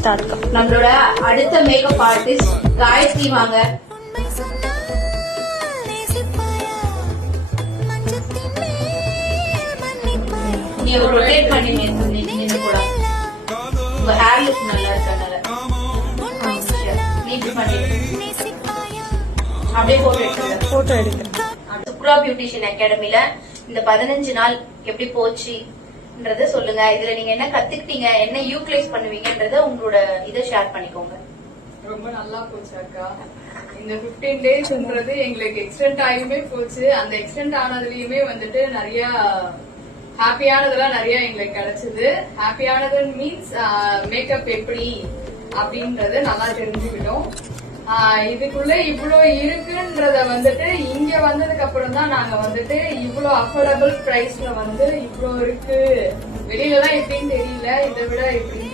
Start. நம்மளோட அடுத்த makeup artist Gayatri வாங்க. நீ ரொட்டேட் பண்ணி நின்று கூட உங்க ஹேர் லுக் நல்லா இருக்கனால நீ இப்படி பண்ணி அப்படியே போட்டோ எடுக்க. சுக்ரா பியூட்டிஷியன் அகாடமில இந்த 15 நாள் எப்படி போச்சுன்றத சொல்லுங்க. இதுல நீங்க என்ன கத்துக்கிட்டீங்க, என்ன யூட்டிலைஸ் பண்ணுவீங்கன்றத உங்களோட இதை ஷேர் பண்ணிக்கோங்க. ரொம்ப நல்லா போச்சு அக்கா. இந்த 15 டேஸ்ன்றது எங்களுக்கு எக்ஸ்டெண்ட் ஆகியுமே போச்சு. அந்த எக்ஸ்டெண்ட் ஆனதுலயுமே வந்துட்டு நிறைய ஹாப்பியானதெல்லாம் நிறைய எங்களுக்கு கிடைச்சது. ஹாப்பியானது மீன்ஸ் மேக்கப் எப்படி அப்படின்றது நல்லா தெரிஞ்சுக்கிட்டோம். இதுக்குள்ள இவ்வளவு இருக்குன்றத வந்துட்டு இங்க வந்ததுக்கு அப்புறம் தான் நாங்க வந்துட்டு இவ்வளவு அஃபோர்டபுள் பிரைஸ்ல வந்து இவ்வளவு இருக்கு. வெளியில எல்லாம் எப்படின்னு தெரியல, இதை விட எப்படி